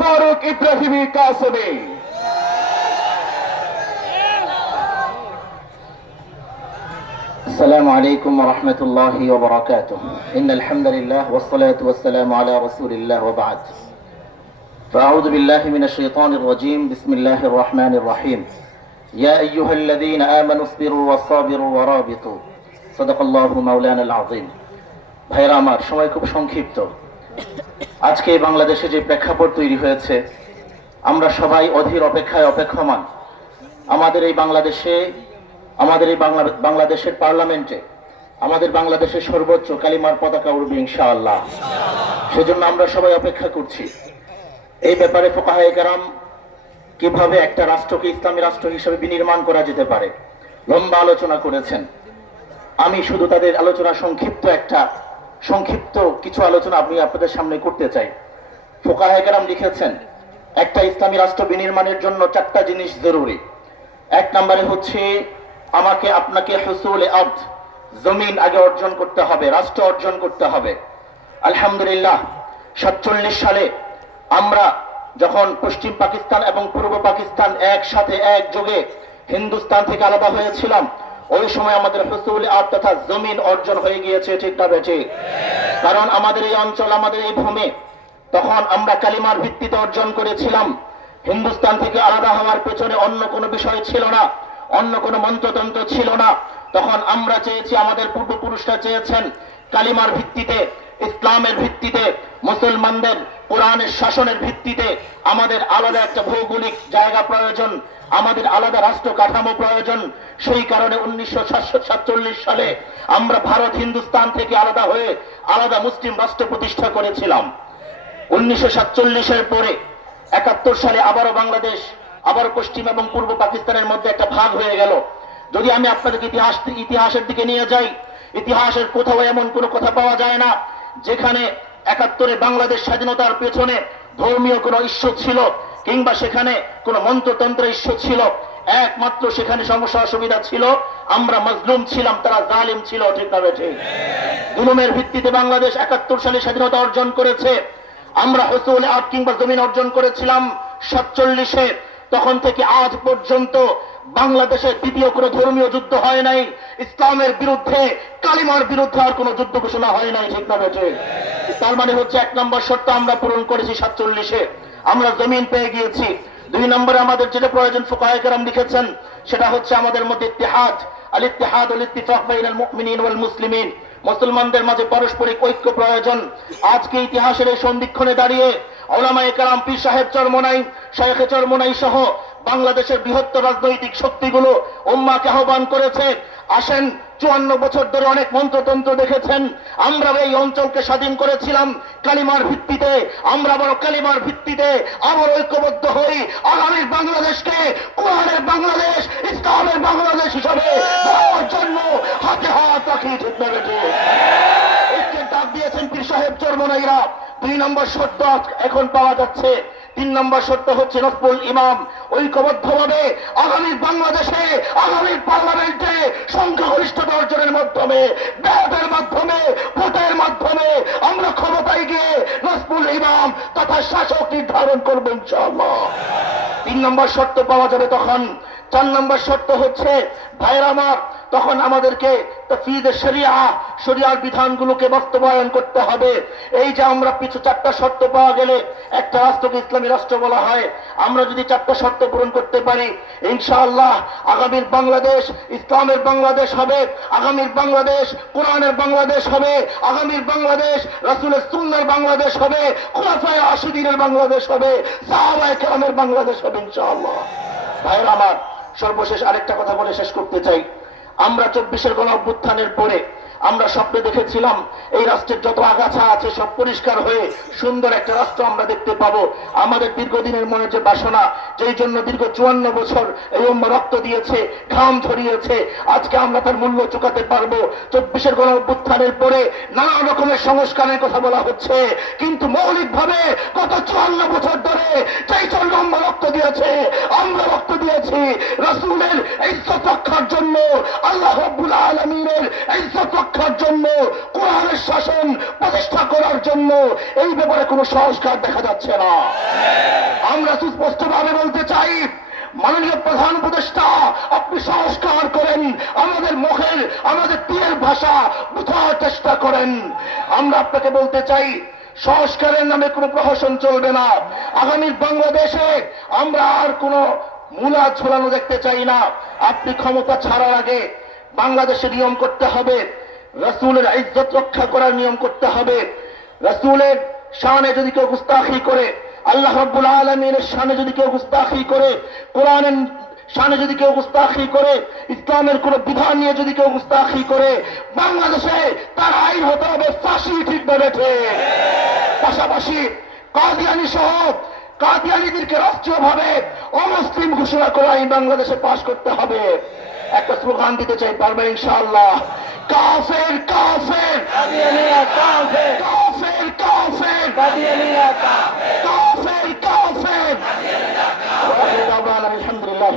ফারুক ইব্রাহিমি কাসেমি। السلام عليكم ورحمة الله وبركاته. إن الحمد لله والصلاة والسلام على رسول الله وبعد. فأعوذ بالله من الشيطان الرجيم. بسم الله الرحمن الرحيم. يا أيها الذين آمنوا اصبروا وصابروا ورابطوا. صدق الله مولانا العظيم. ভাইরা আমার, সময় খুব সংক্ষিপ্ত। আজকে বাংলাদেশে যে প্রেক্ষাপট তৈরি হয়েছে, আমরা সবাই অধীর অপেক্ষায় অপেক্ষমান। আমাদের এই বাংলাদেশের পার্লামেন্টে আমাদের বাংলাদেশের সর্বোচ্চ কালিমার পতাকা উড়বে ইনশাআল্লাহ। সেজন্য আমরা সবাই অপেক্ষা করছি। এই ব্যাপারে ফুকাহায়ে কেরাম কিভাবে একটা রাষ্ট্রকে ইসলামী রাষ্ট্র হিসেবে বিনির্মাণ করা যেতে পারে লম্বা আলোচনা করেছেন। আমি শুধু তাদের আলোচনা সংক্ষিপ্ত কিছু আলোচনা আমি আপনাদের সামনে করতে চাই। ফুকাহায়ে কেরাম লিখেছেন, একটা ইসলামী রাষ্ট্র বিনির্মাণের জন্য 4টা জিনিস জরুরি। এক নম্বরে হচ্ছে আমাকে আপনাকে হুসুল আরদ, জমিন আগে অর্জন করতে হবে, রাষ্ট্র অর্জন করতে হবে। আলহামদুলিল্লাহ 47 সালে আমরা যখন পশ্চিম পাকিস্তান এবং পূর্ব পাকিস্তান একসাথে একযোগে হিন্দুস্তান থেকে আলাদা হয়েছিলাম, ওই সময় আমাদের হুসুল আরদ তথা জমিন অর্জন হয়ে গিয়েছে, ঠিক না বেঠি? কারণ আমাদের এই অঞ্চল, আমাদের এই ভূমি তখন আমরা কালিমার ভিত্তিতে অর্জন করেছিলাম। হিন্দুস্তান থেকে আলাদা হওয়ার পেছনে অন্য কোনো বিষয় ছিল না, অন্য কোনো মন্ত্রতন্ত্র ছিল না। তখন আমরা চেয়েছি, আমাদের পূর্বপুরুষরা চেয়েছেন কালিমার ভিত্তিতে, ইসলামের ভিত্তিতে, মুসলমানদের কোরআনের শাসনের ভিত্তিতে আমাদের আলাদা একটা ভৌগোলিক জায়গা প্রয়োজন, আমাদের আলাদা রাষ্ট্র কাঠামো প্রয়োজন। সেই কারণে 1947 সালে আমরা ভারত হিন্দুস্তান থেকে আলাদা হয়ে আলাদা মুসলিম রাষ্ট্র প্রতিষ্ঠা করেছিলাম। 1947-এর পরে 71 সালে আবারও বাংলাদেশ, আবার পশ্চিম এবং পূর্ব পাকিস্তানের মধ্যে একটা ভাগ হয়ে গেল। যদি আমি আপনাদেরকে ইতিহাসের দিকে নিয়ে যাই, ইতিহাসের কোথাও এমন কোনো কথা পাওয়া যায় না যেখানে 71-এ বাংলাদেশ স্বাধীনতার পেছনে ধর্মীয় কোনো ইস্যু ছিল কিংবা সেখানে কোনো মন্ত্রতন্ত্রের ইস্যু ছিল। একমাত্র সেখানে সমস্যা অসুবিধা ছিল, আমরা মাজলুম ছিলাম, তারা জালিম ছিল, ঠিক না ঠিক? জুলুমের ভিত্তিতে বাংলাদেশ 71 সালে স্বাধীনতা অর্জন করেছে। আমরা হুসুল আরদ কিংবা জমিন অর্জন করেছিলাম 47-এ। তখন থেকে আজ পর্যন্ত বাংলাদেশে দ্বিতীয় কোনো ধর্মীয় যুদ্ধ হয় নাই, ইসলামের বিরুদ্ধে, কালিমার বিরুদ্ধে আর কোনো যুদ্ধ ঘোষণা হয় নাই, ঠিক না বেঠে? তার মানে হচ্ছে 1 নম্বর শর্ত আমরা পূরণ করেছি 47-এ, আমরা জমিন পেয়ে গিয়েছি। 2 নম্বরে আমাদের যেটা প্রয়োজন ফুকাহায়ে কেরাম লিখেছেন, সেটা হচ্ছে আমাদের মধ্যে ইত্তেহাদ, আল ইত্তেহাদ ওয়াল ইত্তিফাক বাইনাল মুমিনিন ওয়াল মুসলিমিন, মুসলমানদের মাঝে পারস্পরিক ঐক্য প্রয়োজন। আজকে ইতিহাসের এই সন্ধিক্ষণে দাঁড়িয়ে উলামায়ে কেরাম, পীর সাহেব চরমোনাই, শায়েখে চরমোনাই সহ বাংলাদেশের বৃহত্তর রাজনৈতিক শক্তিগুলো উম্মাহকে আহ্বান করেছে, আসেন 54 বছর ধরে অনেক মন্ত্রতন্ত্র দেখেছেন, আমরা এই অঞ্চলকে স্বাধীন করেছিলাম কালিমার ভিত্তিতে, আমরা আবার কালিমার ভিত্তিতে আবার ঐক্যবদ্ধ হই, আগামী বাংলাদেশকে কোরআনের বাংলাদেশ, ইসলামের বাংলাদেশ হিসাবে গড়ার জন্য হাতে হাত রাখি, ঠিক না বেঠি? ঐক্যের ডাক দিয়েছেন পীর সাহেব চরমোনাইরা। 2 নম্বর শর্ত এখন পাওয়া যাচ্ছে। 3 নম্বর শর্ত হচ্ছে নসবুল ইমাম, ঐক্যবদ্ধভাবে আগামী বাংলাদেশে, আগামী পার্লামেন্টে সংখ্যাগরিষ্ঠতা অর্জনের মাধ্যমে, ব্যালটের মাধ্যমে, ভোটের মাধ্যমে আমরা ক্ষমতায় গিয়ে নসবুল ইমাম তথা শাসক নির্ধারণ করবো ইনশাআল্লাহ। 3 নম্বর শর্ত পাওয়া যাবে তখন। 4 নম্বর শর্ত হচ্ছে, ভাইরা আমার, তখন আমাদেরকে তাফসীর শরিয়া, শরিয়ার বিধানগুলোকে বাস্তবায়ন করতে হবে। এই যে আমরা পিছু 4টা শর্ত পাওয়া গেলে একটা রাষ্ট্রকে ইসলামী রাষ্ট্র বলা হয়। আমরা যদি 4টা শর্ত পূরণ করতে পারি, ইনশাআল্লাহ আগামীর বাংলাদেশ ইসলামের বাংলাদেশ হবে, আগামীর বাংলাদেশ কোরআনের বাংলাদেশ হবে, আগামীর বাংলাদেশ রাসূলের সুন্নাহর বাংলাদেশ হবে, খুলাফায়ে রাশিদিনের বাংলাদেশ হবে, সাহাবায়ে কেরামের বাংলাদেশ হবে ইনশাআল্লাহ। ভাইরা আমার, সর্বশেষ আরেকটা কথা বলে শেষ করতে চাই। আমরা 24-এর গণ অভ্যুত্থানের পরে আমরা স্বপ্নে দেখেছিলাম এই রাষ্ট্রের যত আগাছা আছে সব পরিষ্কার হয়ে সুন্দর একটা রাষ্ট্র আমরা দেখতে পাবো। আমাদের দীর্ঘদিনের মনে যে বাসনা, যেই জন্য দীর্ঘ 54 বছর এই উম্মাহ রক্ত দিয়েছে, ঘাম ঝরিয়েছে, আজকে আমরা তার মূল্য চুকাতে পারবো। 24-এর গণ অভ্যুত্থানের পরে নানা রকমের সংস্কারের কথা বলা হচ্ছে, কিন্তু মৌলিকভাবে গত 54 বছর ধরে যেই জন্য উম্মাহ রক্ত দিয়েছে, আমরা রক্ত দিয়েছি রাসূলের ইজ্জত রক্ষার জন্য, আল্লাহ রাব্বুল আলামিনের ইজ্জত রক্ষার জন্য, কোরআনের শাসন প্রতিষ্ঠা করার জন্য। এই ব্যাপারে কোনো সংস্কার দেখা যাচ্ছে না। আমরা সুস্পষ্টভাবে বলতে চাই, মাননীয় প্রধান উপদেষ্টা, আপনি সংস্কার করেন, আমাদের মুখের আমাদের তীরের ভাষা বোঝার চেষ্টা করেন। আমরা আপনাকে বলতে চাই, সংস্কারের নামে কোনো প্রহসন চলবে না। আগামী বাংলাদেশে আমরা আর কোনো মূলা ঝোলানো দেখতে চাই না। আপনি ক্ষমতা ছাড়ার আগে বাংলাদেশে নিয়ম করতে হবে, রাসূলের ইজ্জত রক্ষা করার নিয়ম করতে হবে। রাসূলের শানে যদি কেউ গুস্তাখি করে, আল্লাহ রাব্বুল আলামিনের শানে যদি কেউ গুস্তাখি করে, কোরআনের শানে যদি কেউ গুস্তাখি করে, ইসলামের কোন বিধান নিয়ে যদি কেউ গুস্তাখি করে, বাংলাদেশে তার আইন হতে হবে ফাঁসি। ঠিক না বেঠে? পাশাপাশি কাদিয়ানি সহ কাদিয়ানিদেরকে রাষ্ট্রীয়ভাবে অমুসলিম ঘোষণা করে আইন বাংলাদেশে পাশ করতে হবে। একটা স্লোগান দিতে চাই, পারবেন ইনশাআল্লাহ? কাফের কাফের কাদিয়ানিয়া কাফের, কাফের কাফের কাদিয়ানিয়া কাফের, কাফের কাফের কাদিয়ানিয়া কাফের। আলহামদুলিল্লাহ।